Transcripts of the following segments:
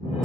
Krishnaveni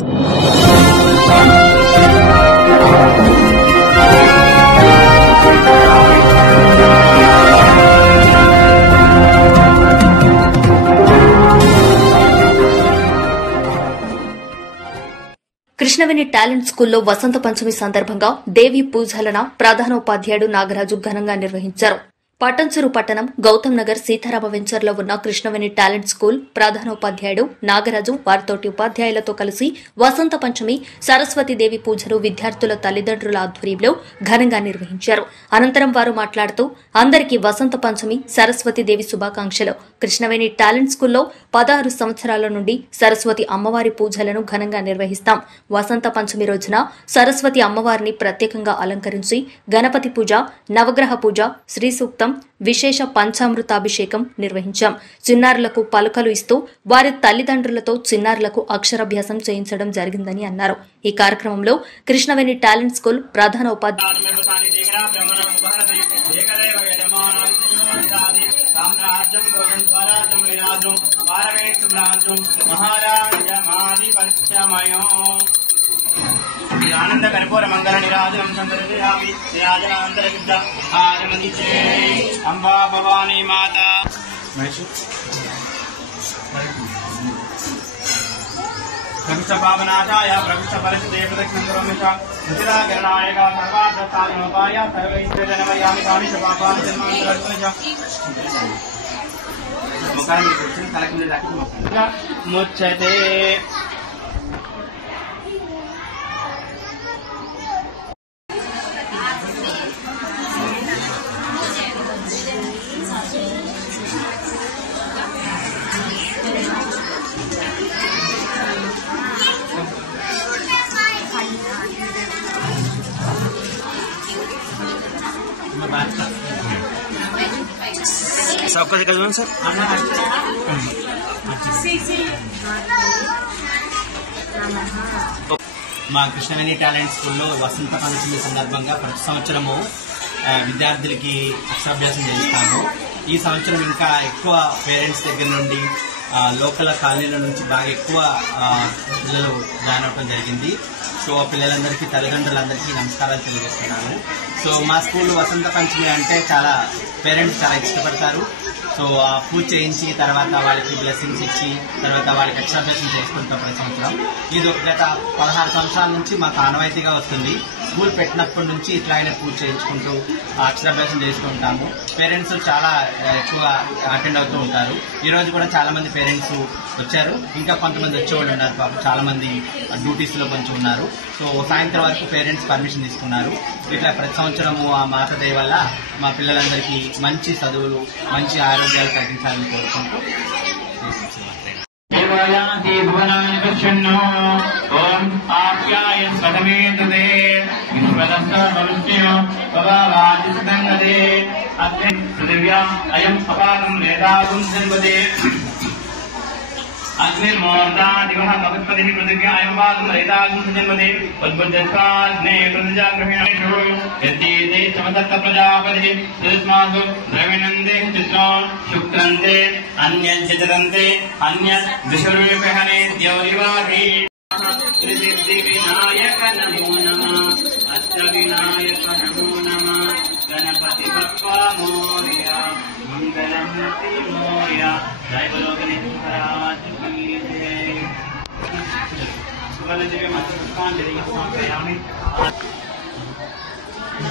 talent స్కూల్లో వసంత పంచమి సందర్భంగా దేవి పూజలను ప్రధానోపాధ్యాయుడు నాగరాజు ఘనంగా నిర్వహించారు. పట్టంచెరు పట్టణం గౌతమ్ నగర్ సీతారామ వెంచర్లో ఉన్న కృష్ణవేణి టాలెంట్ స్కూల్ ప్రధానోపాధ్యాయుడు నాగరాజు వారితోటి ఉపాధ్యాయులతో కలిసి వసంత పంచమి సరస్వతీదేవి పూజలు విద్యార్థుల తల్లిదండ్రుల ఆధ్వర్యంలో ఘనంగా నిర్వహించారు. అనంతరం వారు మాట్లాడుతూ అందరికీ వసంత పంచమి సరస్వతీదేవి శుభాకాంక్షలు. కృష్ణవేణి టాలెంట్ స్కూల్లో 16 సంవత్సరాల నుండి సరస్వతి అమ్మవారి పూజలను ఘనంగా నిర్వహిస్తాం. వసంత పంచమి రోజున సరస్వతి అమ్మవారిని ప్రత్యేకంగా అలంకరించి గణపతి పూజ, నవగ్రహ పూజ, శ్రీ సూక్తం, విశేష పంచామృతాభిషేకం నిర్వహించాం. చిన్నారులకు పలుకలు ఇస్తూ వారి తల్లిదండ్రులతో చిన్నారులకు అక్షరాభ్యాసం చేయించడం జరిగిందని అన్నారు. ఈ కార్యక్రమంలో కృష్ణవేణి టాలెంట్ స్కూల్ ప్రధాన ఉపాధ్యాయుడు ఆనంద కర్పూర మంగళ నిరాజనం సందర్శయామి. నిరాజనాంతరగిద్ద ఆరమందిచే అంబా భవానీ మాత ప్రవిష్ట పావనాచాయ ప్రవిష్ట పరిస్థితే ప్రదక్షిణం కరోమి చ రుచిరాగరణాయక సర్వార్థసాధనోపాయ సర్వైశ్వర్యజనమయామి కామిష పాపాని జన్మాంతరర్పణ చ ముఖాన్ని కూర్చొని తలకి మీద దాకి ముచ్చతే. सबका निकल सर మా కృష్ణవేణి టాలెంట్ స్కూల్లో వసంత పంచమి సందర్భంగా ప్రతి సంవత్సరము విద్యార్థులకి అక్షరాభ్యాసం చేయిస్తాము. ఈ సంవత్సరం ఇంకా ఎక్కువ పేరెంట్స్ దగ్గర నుండి లోకల్ కాలనీల నుంచి బాగా ఎక్కువ పిల్లలు జాయిన్ అవ్వడం జరిగింది. సో పిల్లలందరికీ తల్లిదండ్రులందరికీ నమస్కారాలు తెలియజేస్తున్నాను. సో మా స్కూల్ వసంత పంచమి అంటే చాలా పేరెంట్స్ చాలా ఇష్టపడతారు. సో పూజ చేయించి తర్వాత వాళ్ళకి బ్లెస్సింగ్స్ ఇచ్చి తర్వాత వాళ్ళకి అక్షరాభ్యాసం చేసుకుంటాం ప్రతి సంవత్సరం. ఇది ఒక గత 16 సంవత్సరాల నుంచి మాకు ఆనవాయితీగా వస్తుంది. స్కూల్ పెట్టినప్పటి నుంచి ఇట్లాగే పూజ చేయించుకుంటూ అక్షరాభ్యాసం చేస్తూ ఉంటాము. పేరెంట్స్ చాలా ఎక్కువగా అటెండ్ అవుతూ ఉంటారు. ఈ రోజు కూడా చాలా మంది పేరెంట్స్ వచ్చారు. ఇంకా కొంతమంది వచ్చేవాళ్ళు ఉన్నారు. పాపం చాలా మంది డ్యూటీస్ లో కొంచెం ఉన్నారు. సో సాయంత్రం వరకు పేరెంట్స్ పర్మిషన్ తీసుకున్నారు. ఇట్లా ప్రతి సంవత్సరము ఆ మాత దయ వల్ల మా పిల్లలందరికీ మంచి చదువులు మంచి ఆరోగ్యాలు కలిగించాలని కోరుకుంటూ अग्निर्मोर्दा दिवः भगवत्पतिः पृथिव्या अयंवादं रहितागं जन्मदे उद्बुद्धस्वाग्ने प्रजाग्रहिणेषु यद्येते समदत्त प्रजापतिः तस्मात् द्रविणन्ते चित्रान् शुक्रन्ते अन्यञ्चितरन्ते अन्यत् विशुर्विपहने द्यौरिवाहि त्रिसिद्धिविनायक नमो नमः अष्टविनायक नमो नमः गणपति बप्पा मोरया मंगलमूर्ति मोरया जय बोलो गणेश महाराज की जय। सुबह दिव्य माता पुष्पांजलि समर्पयामि।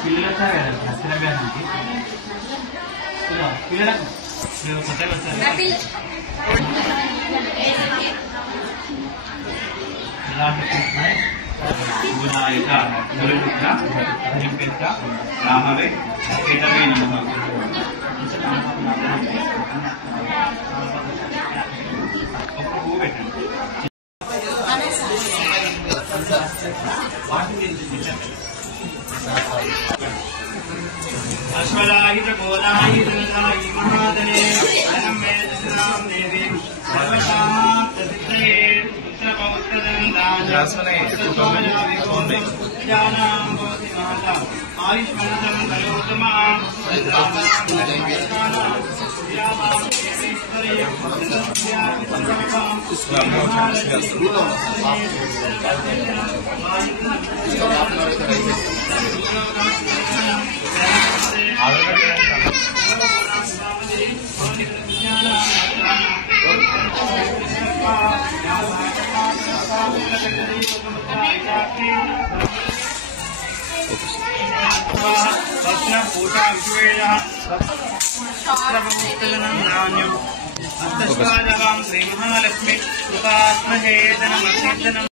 पिल्लला है हस्तिना में आती पिल्लला मैं पता बता गुणायिक गुरुपुत्र हरिपुत्र रामवे केतवे नमः। अश्वलाहित गोलाहित नंदाहि महादने धनं मे दशराम देवी सर्वकामां प्रसिद्धे उत्तरपौत्रदन्दाजस्वने सुतोमया विकोमे जानां भवति माता आयुष्मन्तं करोतु मां सन्तानां श्री महालक्ष्मी कृपात्महेतनमर्जितनम्